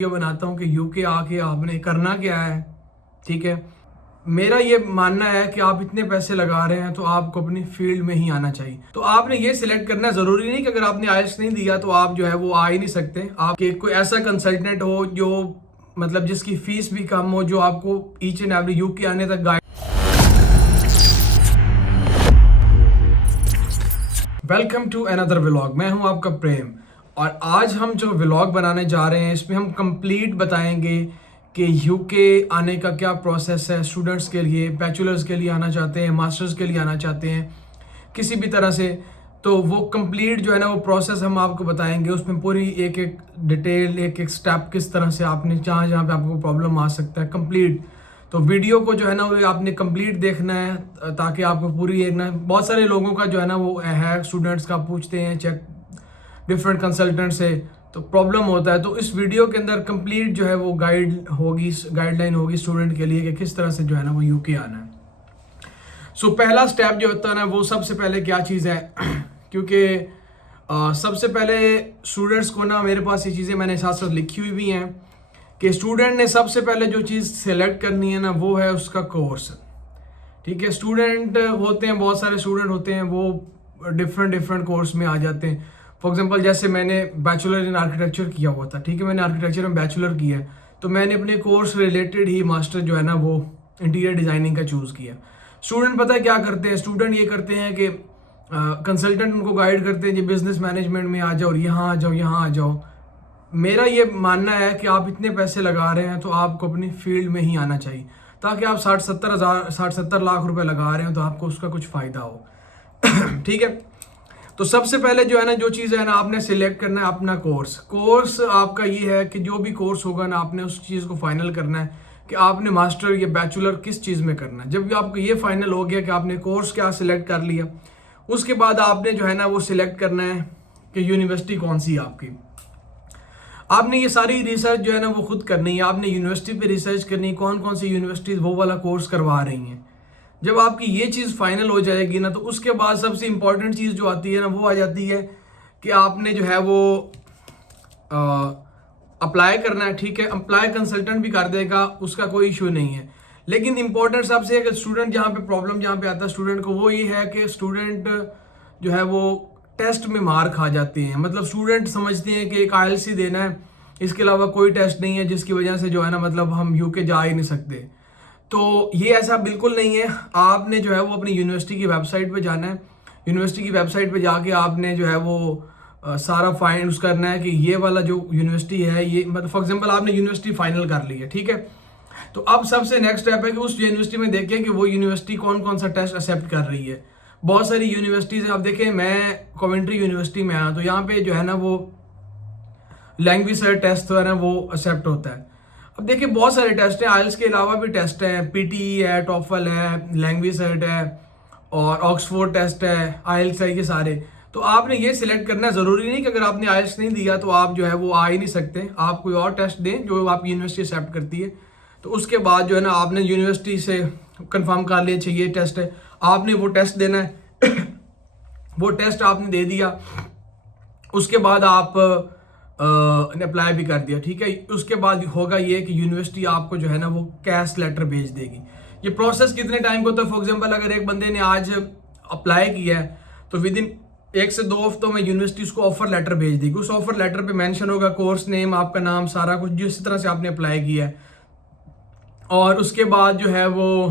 Video बनाता हूँ कि यूके आके आपने करना क्या है। ठीक है, मेरा ये मानना है कि आप इतने पैसे लगा रहे हैं तो आपको अपनी फील्ड में ही आना चाहिए। तो आपने ये सिलेक्ट करना, जरूरी नहीं कि अगर आपने आईएलटीएस नहीं दिया तो आप जो है वो आ ही नहीं सकते। आपके कोई ऐसा कंसल्टेंट हो जो मतलब जिसकी फीस भी कम हो, जो आपको ईच एंड एवरी यूके आने तक guide. Welcome to another vlog. मैं हूं आपका प्रेम और आज हम जो व्लॉग बनाने जा रहे हैं इसमें हम कंप्लीट बताएंगे कि यूके आने का क्या प्रोसेस है स्टूडेंट्स के लिए, बैचलर्स के लिए आना चाहते हैं, मास्टर्स के लिए आना चाहते हैं, किसी भी तरह से। तो वो कंप्लीट जो है ना वो प्रोसेस हम आपको बताएंगे। उसमें पूरी एक एक डिटेल, एक एक स्टेप किस तरह से आपने जहाँ जहाँ पे आपको प्रॉब्लम आ सकता है कंप्लीट। तो वीडियो को जो है ना वो आपने कंप्लीट देखना है ताकि आपको पूरी एक ना, बहुत सारे लोगों का जो है ना वो है, स्टूडेंट्स का पूछते हैं चेक डिफरेंट कंसल्टेंट से, तो प्रॉब्लम होता है। तो इस वीडियो के अंदर कंप्लीट जो है वो गाइडलाइन होगी स्टूडेंट के लिए कि किस तरह से जो है ना वो यूके आना है। सो पहला स्टेप जो होता है ना वो सबसे पहले क्या चीज़ है क्योंकि सबसे पहले स्टूडेंट्स को ना, मेरे पास ये चीज़ें मैंने साथ साथ लिखी हुई भी हैं कि स्टूडेंट ने सबसे पहले जो चीज़ सेलेक्ट करनी है ना वो है उसका कोर्स। ठीक है, स्टूडेंट होते हैं, बहुत सारे स्टूडेंट होते हैं वो डिफरेंट कोर्स में आ जाते हैं। फॉर एग्जांपल जैसे मैंने बैचलर इन आर्किटेक्चर किया हुआ था, ठीक है, मैंने आर्किटेक्चर में बैचलर किया है, तो मैंने अपने कोर्स रिलेटेड ही मास्टर जो है ना वो इंटीरियर डिज़ाइनिंग का चूज़ किया। स्टूडेंट पता है क्या करते हैं, स्टूडेंट ये करते हैं कि कंसल्टेंट उनको गाइड करते हैं जी बिजनेस मैनेजमेंट में आ जाओ, यहाँ आ जाओ, यहाँ आ जाओ। मेरा ये मानना है कि आप इतने पैसे लगा रहे हैं तो आपको अपनी फील्ड में ही आना चाहिए, ताकि आप 60-70 लाख रुपए लगा रहे हैं तो आपको उसका कुछ फ़ायदा हो। ठीक है, तो सबसे पहले जो है ना जो चीज़ है ना आपने सिलेक्ट करना है अपना कोर्स आपका ये है कि जो भी कोर्स होगा ना आपने उस चीज़ को फाइनल करना है कि आपने मास्टर या बैचलर किस चीज़ में करना है। जब भी आपको ये फाइनल हो गया कि आपने कोर्स क्या सिलेक्ट कर लिया, उसके बाद आपने जो है ना वो सिलेक्ट करना है कि यूनिवर्सिटी कौन सी है आपकी। आपने ये सारी रिसर्च जो है ना वो खुद करनी है, आपने यूनिवर्सिटी पे रिसर्च करनी है कौन कौन सी यूनिवर्सिटीज़ वो वाला कोर्स करवा रही हैं। जब आपकी ये चीज़ फाइनल हो जाएगी ना तो उसके बाद सबसे इम्पॉर्टेंट चीज़ जो आती है ना वो आ जाती है कि आपने जो है वो अप्लाई करना है। ठीक है, अप्लाई कंसल्टेंट भी कर देगा, उसका कोई इशू नहीं है। लेकिन इंपॉर्टेंट सबसे है कि स्टूडेंट जहाँ पे प्रॉब्लम जहाँ पे आता है स्टूडेंट को, वो ये है कि स्टूडेंट जो है वो टेस्ट में मार खा जाते हैं। मतलब स्टूडेंट समझते हैं कि एक आईएलटीएस ही देना है, इसके अलावा कोई टेस्ट नहीं है, जिसकी वजह से जो है ना मतलब हम यूके जा ही नहीं सकते। तो ये ऐसा बिल्कुल नहीं है। आपने जो है वो अपनी यूनिवर्सिटी की वेबसाइट पे जाना है, यूनिवर्सिटी की वेबसाइट पे जाके आपने जो है वो सारा फाइंड करना है कि ये वाला जो यूनिवर्सिटी है ये, मतलब फॉर एग्जांपल आपने यूनिवर्सिटी फाइनल कर ली है। ठीक है, तो अब सबसे नेक्स्ट स्टेप है कि उस यूनिवर्सिटी में देखें कि वो यूनिवर्सिटी कौन कौन सा टेस्ट एक्सेप्ट कर रही है। बहुत सारी यूनिवर्सिटीज़ हैं। आप देखें, मैं कॉवेंट्री यूनिवर्सिटी में आया तो यहाँ पे जो है ना वो लैंग्वेज टेस्ट जो है ना वो एक्सेप्ट होता है। अब देखिए बहुत सारे टेस्ट हैं, आइल्स के अलावा भी टेस्ट हैं, पीटी है, टॉफल है, लैंग्वेज सेट है और ऑक्सफोर्ड टेस्ट है, आइल्स है, ये सारे। तो आपने ये सिलेक्ट करना है। ज़रूरी नहीं कि अगर आपने आइल्स नहीं दिया तो आप जो है वो आ ही नहीं सकते। आप कोई और टेस्ट दें जो आपकी यूनिवर्सिटी एक्सेप्ट करती है, तो उसके बाद जो है ना आपने यूनिवर्सिटी से कंफर्म कर लिया चाहिए ये टेस्ट है, आपने वो टेस्ट देना है। वो टेस्ट आपने दे दिया, उसके बाद आप ने अप्लाई भी कर दिया। ठीक है, उसके बाद होगा ये कि यूनिवर्सिटी आपको जो है ना वो कैश लेटर भेज देगी। ये प्रोसेस कितने टाइम को होता है, फॉर एग्जांपल अगर एक बंदे ने आज अप्लाई किया है तो विद इन 1 से 2 हफ्तों में यूनिवर्सिटी उसको ऑफर लेटर भेज देगी। उस ऑफर लेटर पे मेंशन होगा कोर्स नेम, आपका नाम, सारा कुछ जिस तरह से आपने अप्लाई किया है। और उसके बाद जो है वो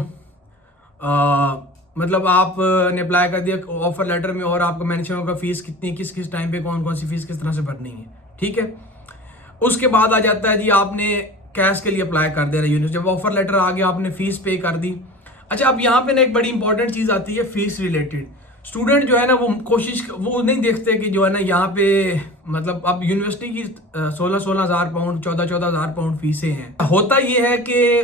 मतलब आपने अप्लाई कर दिया ऑफर लेटर में, और आपको मेंशन होगा फीस कितनी, किस किस टाइम पे कौन कौन सी फीस किस तरह से भरनी है। ठीक है, उसके बाद आ जाता है जी आपने कैश के लिए अप्लाई कर देना यूनिवर्सिटी। जब ऑफर लेटर आ गया आपने फीस पे कर दी। अच्छा, अब यहाँ पे ना एक बड़ी इंपॉर्टेंट चीज़ आती है फीस रिलेटेड। स्टूडेंट जो है ना वो वो नहीं देखते कि जो है ना यहाँ पे मतलब अब यूनिवर्सिटी की 16 हज़ार पाउंड 14 हज़ार पाउंड फीसें हैं। होता ये है कि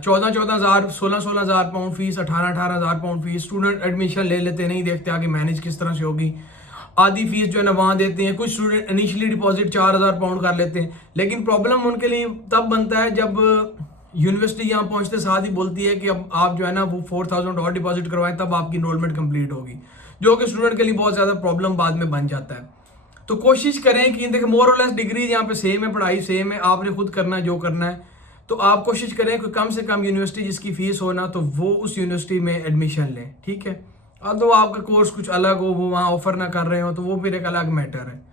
14 हज़ार 16 हज़ार पाउंड फीस, 18 हज़ार पाउंड फीस, स्टूडेंट एडमिशन ले लेते हैं, नहीं देखते आगे मैनेज किस तरह से होगी। आधी फीस जो है ना वहाँ देते हैं। कुछ स्टूडेंट इनिशियली डिपॉजिट 4,000 पाउंड कर लेते हैं, लेकिन प्रॉब्लम उनके लिए तब बनता है जब यूनिवर्सिटी यहाँ पहुँचते साथ ही बोलती है कि अब आप जो है ना वो 4,000 और डिपॉजिट करवाएं तब आपकी इनरोलमेंट कंप्लीट होगी, जो कि स्टूडेंट के लिए बहुत ज़्यादा प्रॉब्लम बाद में बन जाता है। तो कोशिश करें कि देखिए मोर और लेस डिग्री यहाँ पे सेम है, पढ़ाई सेम है, आपने खुद करना है जो करना है। तो आप कोशिश करें कि कम से कम यूनिवर्सिटी जिसकी फीस हो ना, तो वो उस यूनिवर्सिटी में एडमिशन लें, ठीक है। अब तो आपका कोर्स कुछ अलग हो, वो वहाँ ऑफर ना कर रहे हो, तो वो फिर एक अलग मैटर है।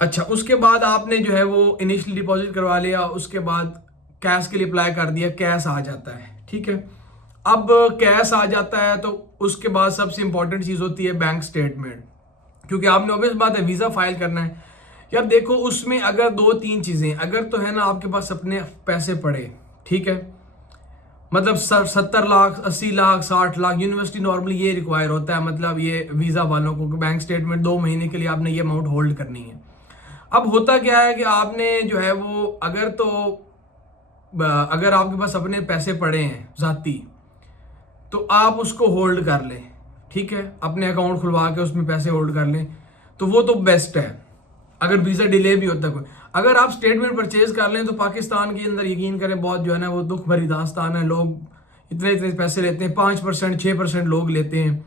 अच्छा, उसके बाद आपने जो है वो इनिशियल डिपॉजिट करवा लिया, उसके बाद कैश के लिए अप्लाई कर दिया, कैश आ जाता है, ठीक है। अब कैश आ जाता है तो उसके बाद सबसे इंपॉर्टेंट चीज़ होती है बैंक स्टेटमेंट, क्योंकि आपने ऑब्वियस बात है वीज़ा फाइल करना है। यार देखो, उसमें अगर 2-3 चीज़ें अगर तो है ना आपके पास अपने पैसे पड़े, ठीक है, मतलब 70 लाख 80 लाख 60 लाख, यूनिवर्सिटी नॉर्मली ये रिक्वायर होता है, मतलब ये वीज़ा वालों को बैंक स्टेटमेंट 2 महीने के लिए आपने ये अमाउंट होल्ड करनी है। अब होता क्या है कि आपने जो है वो अगर आपके पास अपने पैसे पड़े हैं जाती, तो आप उसको होल्ड कर लें, ठीक है, अपने अकाउंट खुलवा के उसमें पैसे होल्ड कर लें, तो वो तो बेस्ट है। अगर वीज़ा डिले भी होता है कोई, अगर आप स्टेटमेंट परचेज कर लें तो पाकिस्तान के अंदर यकीन करें बहुत जो है ना वो दुख भरी दास्तान है। लोग इतने इतने पैसे लेते हैं, 5% 6% लोग लेते हैं,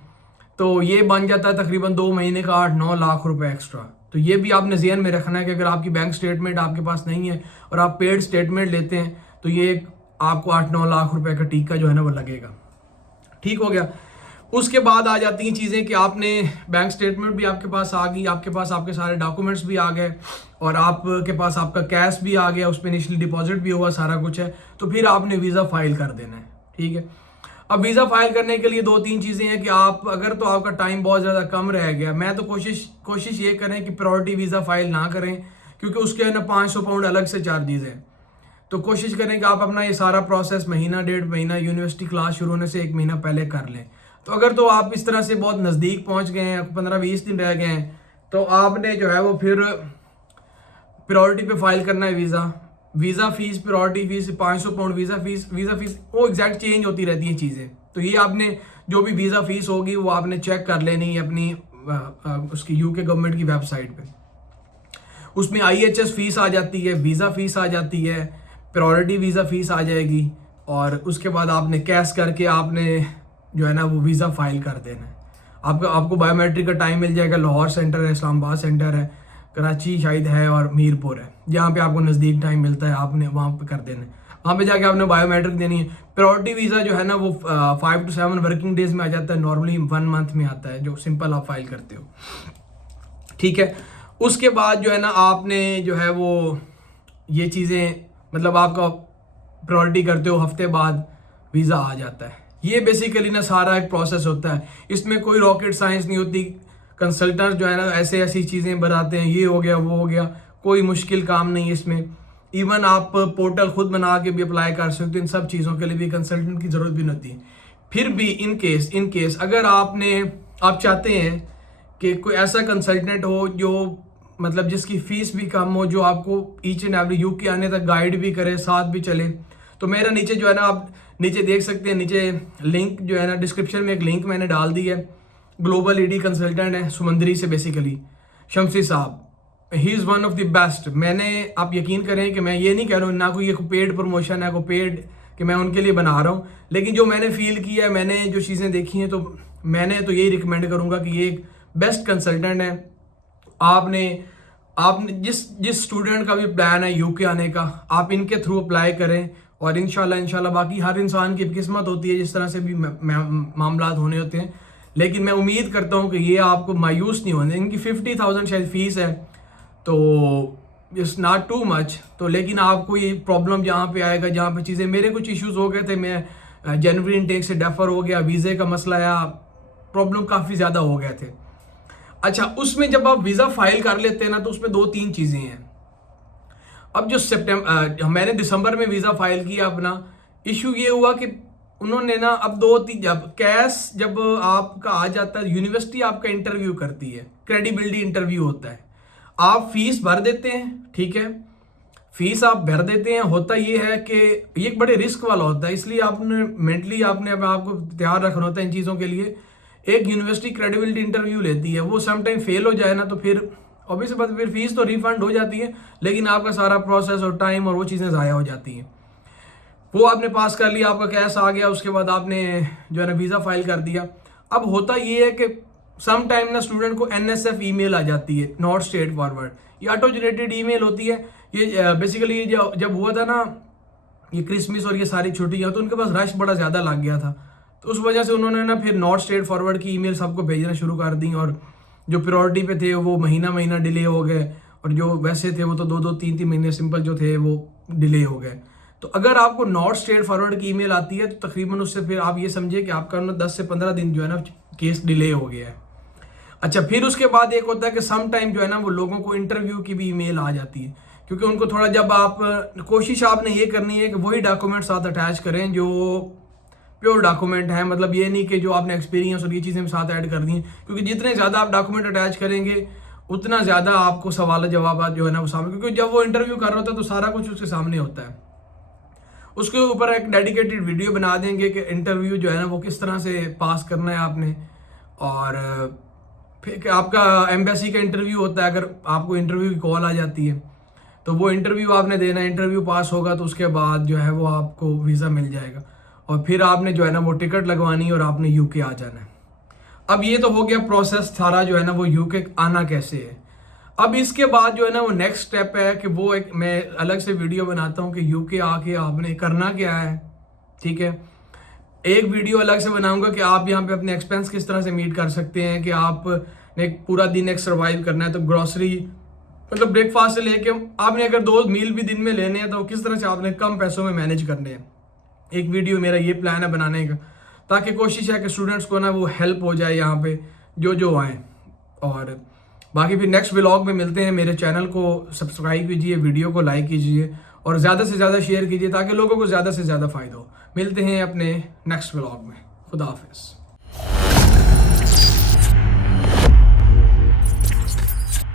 तो ये बन जाता है तकरीबन 2 महीने का 8-9 लाख रुपए एक्स्ट्रा। तो ये भी आपने ज़हन में रखना है कि अगर आपकी बैंक स्टेटमेंट आपके पास नहीं है और आप पेड स्टेटमेंट लेते हैं, तो ये आपको 8-9 लाख रुपए का टीका जो है ना वो लगेगा। ठीक हो गया। उसके बाद आ जाती हैं चीज़ें कि आपने बैंक स्टेटमेंट भी आपके पास आ गई, आपके पास आपके सारे डॉक्यूमेंट्स भी आ गए, और आपके पास आपका कैश भी आ गया, उसमें इनिशियल डिपॉजिट भी हुआ, सारा कुछ है। तो फिर आपने वीज़ा फाइल कर देना है, ठीक है। अब वीज़ा फाइल करने के लिए 2-3 चीज़ें हैं कि आप अगर तो आपका टाइम बहुत ज़्यादा कम रह गया, मैं तो कोशिश ये करें कि प्रायोरिटी वीज़ा फाइल ना करें, क्योंकि उसके ना 500 पाउंड अलग से चार्जेज़ हैं। तो कोशिश करें कि आप अपना ये सारा प्रोसेस महीना 1.5 महीना यूनिवर्सिटी क्लास शुरू होने से 1 महीना पहले कर लें। तो अगर तो आप इस तरह से बहुत नज़दीक पहुंच गए हैं, 15-20 दिन रह गए हैं, तो आपने जो है वो फिर प्रायोरिटी पे फाइल करना है visa fees, priority fees 500 pound visa fees वो एग्जैक्ट चेंज होती रहती हैं चीज़ें। तो ये आपने जो भी वीज़ा फीस होगी वो आपने चेक कर लेनी है अपनी उसकी यूके गवर्नमेंट की वेबसाइट पे। उसमें IHS फीस आ जाती है, वीज़ा फीस आ जाती है, प्रायोरिटी वीज़ा फीस आ जाएगी, और उसके बाद आपने कैश करके आपने जो है ना वो वीज़ा फाइल कर देना है। आपको बायोमेट्रिक का टाइम मिल जाएगा। लाहौर सेंटर है, इस्लामाबाद सेंटर है, कराची शायद है, और मीरपुर है, जहाँ पे आपको नज़दीक टाइम मिलता है आपने वहाँ पे कर देना है। वहाँ पे जाके आपने बायोमेट्रिक देनी है। प्रायोरिटी वीज़ा जो है ना वो 5 to 7 वर्किंग डेज में आ जाता है, नॉर्मली 1 मंथ में आता है, जो सिंपल आप फाइल करते हो, ठीक है। उसके बाद जो है ना आपने जो है वो ये चीज़ें, मतलब आपका प्रायोरिटी करते हो, हफ्ते बाद वीज़ा आ जाता है। ये बेसिकली ना सारा एक प्रोसेस होता है, इसमें कोई रॉकेट साइंस नहीं होती। कंसल्टेंट जो है ना ऐसी चीज़ें बनाते हैं, ये हो गया वो हो गया, कोई मुश्किल काम नहीं है इसमें। इवन आप पोर्टल खुद बना के भी अप्लाई कर सकते हो, इन सब चीज़ों के लिए भी कंसल्टेंट की ज़रूरत भी नहीं होती। फिर भी इन केस अगर आप चाहते हैं कि कोई ऐसा कंसल्टेंट हो जो मतलब जिसकी फ़ीस भी कम हो, जो आपको ईच एंड एवरी यूके आने तक गाइड भी करे, साथ भी चले, तो मेरा नीचे जो है ना आप नीचे देख सकते हैं, नीचे लिंक जो है ना डिस्क्रिप्शन में एक लिंक मैंने डाल दी है। ग्लोबल ED कंसल्टेंट है सुमंदरी से, बेसिकली शमसी साहब, he is one of the best. आप यकीन करें कि मैं ये नहीं कह रहा हूँ, ना कोई पेड प्रमोशन है, कोई पेड कि मैं उनके लिए बना रहा हूँ, लेकिन जो मैंने फील किया है, मैंने जो चीज़ें देखी हैं, तो मैंने तो यही रिकमेंड करूँगा कि ये एक बेस्ट कंसल्टेंट है। आपने जिस स्टूडेंट का भी प्लान है यूके आने का, आप इनके थ्रू अप्लाई करें, और इंशाल्लाह बाकी हर इंसान की किस्मत होती है, जिस तरह से भी मामला होने होते हैं। लेकिन मैं उम्मीद करता हूँ कि ये आपको मायूस नहीं होने। इनकी 50,000 शायद फीस है, तो इट्स नॉट टू मच। तो लेकिन आपको ये प्रॉब्लम जहाँ पे आएगा, जहाँ पे चीज़ें, मेरे कुछ इश्यूज हो गए थे, मैं जनवरी इनटेक से डेफर हो गया, वीज़े का मसला आया, प्रॉब्लम काफ़ी ज़्यादा हो गए थे। अच्छा, उसमें जब आप वीज़ा फाइल कर लेते हैं ना, तो उसमें 2-3 चीज़ें हैं। अब जो मैंने दिसंबर में वीज़ा फाइल किया अपना, इशू ये हुआ कि उन्होंने ना अब 2-3 जब आपका आ जाता है, यूनिवर्सिटी आपका इंटरव्यू करती है, क्रेडिबिलिटी इंटरव्यू होता है। आप फीस भर देते हैं, ठीक है, फीस आप भर देते हैं। होता ये है कि ये एक बड़े रिस्क वाला होता है, इसलिए आपने मेंटली आपने आपको तैयार रखना होता है इन चीज़ों के लिए। एक यूनिवर्सिटी क्रेडिबिलिटी इंटरव्यू लेती है, वो समटाइम फेल हो जाए ना, तो फिर ऑब्वियसली बात, फिर फीस तो रिफंड हो जाती है, लेकिन आपका सारा प्रोसेस और टाइम और वो चीज़ें ज़ाया हो जाती हैं। वो आपने पास कर लिया, आपका कैश आ गया, उसके बाद आपने जो है ना वीज़ा फाइल कर दिया। अब होता ये है कि सम टाइम ना स्टूडेंट को NSF ईमेल आ जाती है, नॉट स्ट्रेट फॉरवर्ड। ये ऑटो जनरेटेड ईमेल होती है। ये बेसिकली ये जब हुआ था ना ये क्रिसमस और ये सारी छुट्टियाँ, तो उनके पास रश बड़ा ज़्यादा लग गया था, तो उस वजह से उन्होंने ना फिर नॉट स्ट्रेट फॉरवर्ड की ईमेल सबको भेजना शुरू कर दी, और जो प्रायोरिटी पे थे वो महीना डिले हो गए, और जो वैसे थे वो तो 2-2, 3-3 महीने सिंपल जो थे वो डिले हो गए। तो अगर आपको नॉट स्ट्रेट फॉरवर्ड की ईमेल आती है तो तकरीबन उससे फिर आप ये समझिए कि आपका ना 10 से 15 दिन जो है ना केस डिले हो गया है। अच्छा, फिर उसके बाद एक होता है कि सम टाइम जो है ना वो लोगों को इंटरव्यू की भी ईमेल आ जाती है, क्योंकि उनको थोड़ा, जब आप कोशिश आपने ये करनी है कि वही डॉक्यूमेंट साथ अटैच करें जो प्योर डॉक्यूमेंट है, मतलब ये नहीं कि जो आपने एक्सपीरियंस और ये चीज़ें साथ ऐड कर दी, क्योंकि जितने ज़्यादा आप डॉक्यूमेंट अटैच करेंगे उतना ज़्यादा आपको सवाल जवाब जो है ना वो सामने, क्योंकि जब वो इंटरव्यू कर रहा होता है तो सारा कुछ उसके सामने होता है। उसके ऊपर एक डेडिकेटेड वीडियो बना देंगे कि इंटरव्यू जो है ना वो किस तरह से पास करना है आपने, और फिर आपका एम्बेसी का इंटरव्यू होता है। अगर आपको इंटरव्यू की कॉल आ जाती है तो वो इंटरव्यू आपने देना है, इंटरव्यू पास होगा तो उसके बाद जो है वो आपको वीज़ा मिल जाएगा, और फिर आपने जो है ना वो टिकट लगवानी है और आपने यूके आ जाना है। अब ये तो हो गया प्रोसेस सारा जो है ना वो यूके आना कैसे है। अब इसके बाद जो है ना वो नेक्स्ट स्टेप है कि वो एक मैं अलग से वीडियो बनाता हूँ कि यूके आके आपने करना क्या है, ठीक है। एक वीडियो अलग से बनाऊंगा कि आप यहाँ पे अपने एक्सपेंस किस तरह से मीट कर सकते हैं, कि आपने पूरा दिन एक सर्वाइव करना है तो ग्रोसरी मतलब ब्रेकफास्ट से लेके आपने अगर 2 मील भी दिन में लेने हैं तो किस तरह से आपने कम पैसों में मैनेज करने हैं। एक वीडियो मेरा ये प्लान है बनाने का, ताकि कोशिश है कि स्टूडेंट्स को ना वो हेल्प हो जाए यहाँ पे जो आए। और बाकी फिर नेक्स्ट व्लॉग में मिलते हैं। मेरे चैनल को सब्सक्राइब कीजिए, वीडियो को लाइक कीजिए और ज़्यादा से ज़्यादा शेयर कीजिए ताकि लोगों को ज़्यादा से ज़्यादा फ़ायदा हो। मिलते हैं अपने नेक्स्ट व्लॉग में। खुदा हाफिज़।